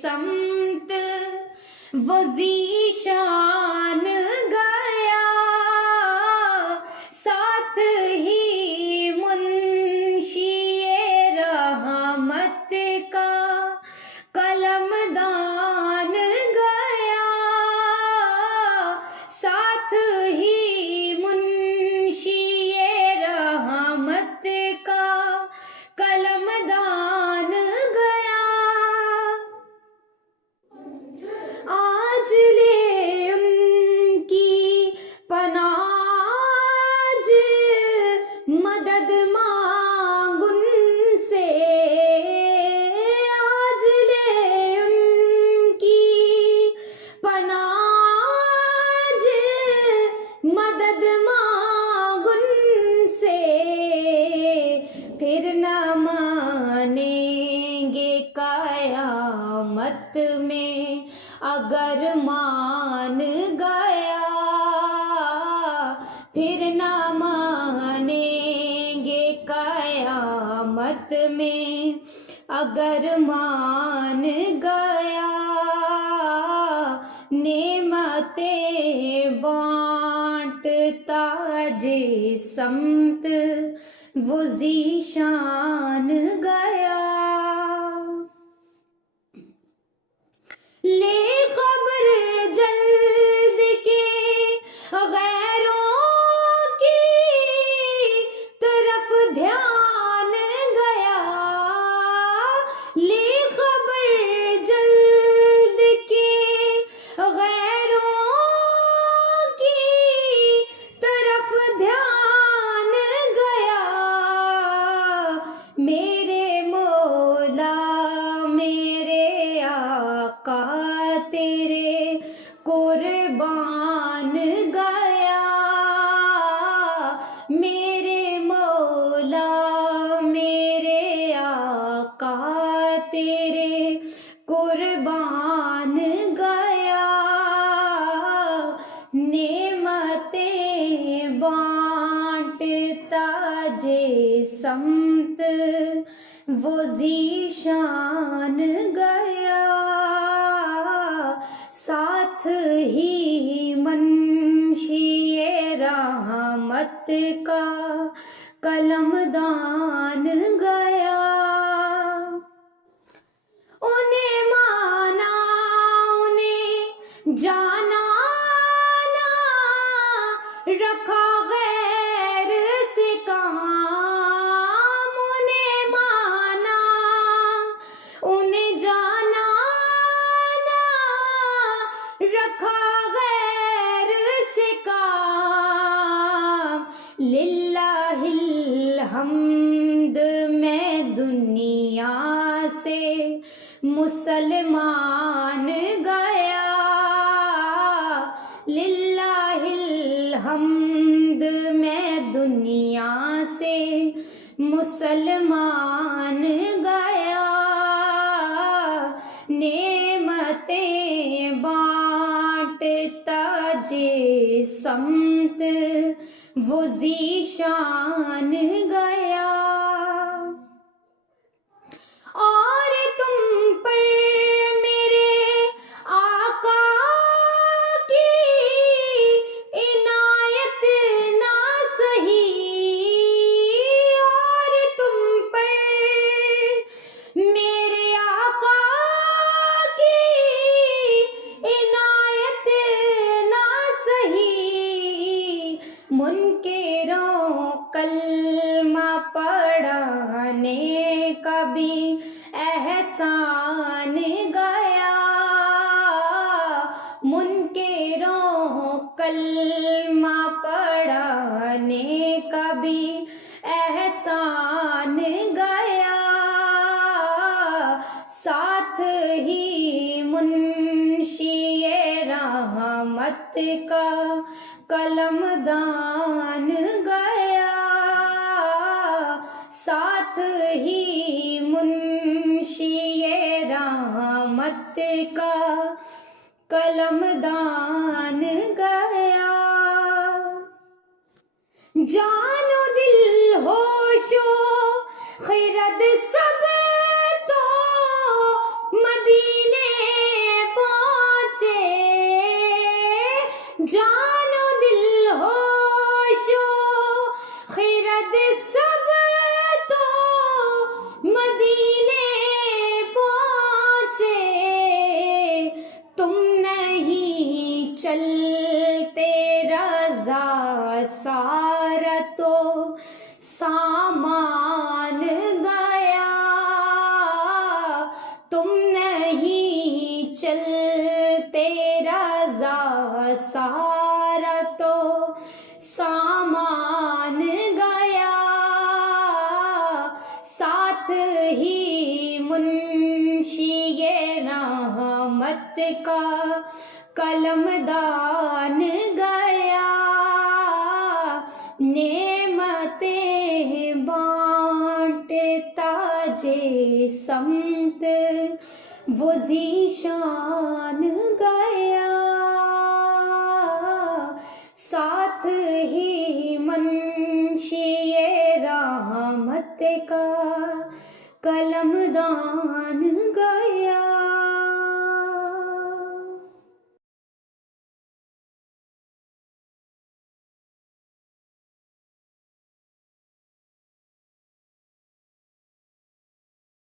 समत वो ज़ीशान गया, साथ ही मुंशिए रहमत का कलमदान गया, साथ ही मुंशिए रहमत का कलमदान गया। आज ले उनकी पनाज मदद मांग उनसे, आज ले उनकी पनाज मदद मांग उनसे, फिर न मानेंगे कयामत में अगर मान गया, फिर न मानेंगे कयामत में अगर मान गया। नेमतें बांटता जिसमत वो ज़ीशान गया, ले खबर जल्द के गैरों की तरफ ध्यान गया, ले खबर जल्द के गैरों की तरफ ध्यान गया। मेरे मौला मेरे आका तेरे कुर्बान गया, मेरे मौला मेरे आका तेरे कुर्बान गया। नेमतें बांटता जिसमत वो ज़ीशान गया, साथ ही मुंशिए रहमत का कलमदान गया। उन्हें माना उन्हें जाना ना रखा गैर से काम, उन्हें माना उन्हें जाना ना रखा गैर से काम। लिल्लाहिल हम्द मैं दुनिया से मुसलमान गया, लिल्लाहिल हम्द मैं दुनिया से मुसलमान गया। नेमतें बांटता जिसमत वो ज़ीशान गया, और तुम पर मेरे आका की इनायत ना सही, और तुम पर मेरे आका की इनायत ना सही। मुनकिरों कलमा पढ़ाने का भी एहसान गया, मुनकिरों कलमा पढ़ाने का भी एहसान गया, साथ ही मुंशिए रहमत का कलमदान गया, साथ ही मुंशिए रहमत का कलमदान गया। जानो दिल होशो खिरद सब तो मदीने सामान गया, तुम नहीं चलते रज़ा, सारा तो सामान गया। साथ ही मुंशिए रहमत का कलमदान गया, नेमतें बांटता जे समत वो ज़ीशान गया। साथ ही मुंशिए रहमत का कलमदान गया।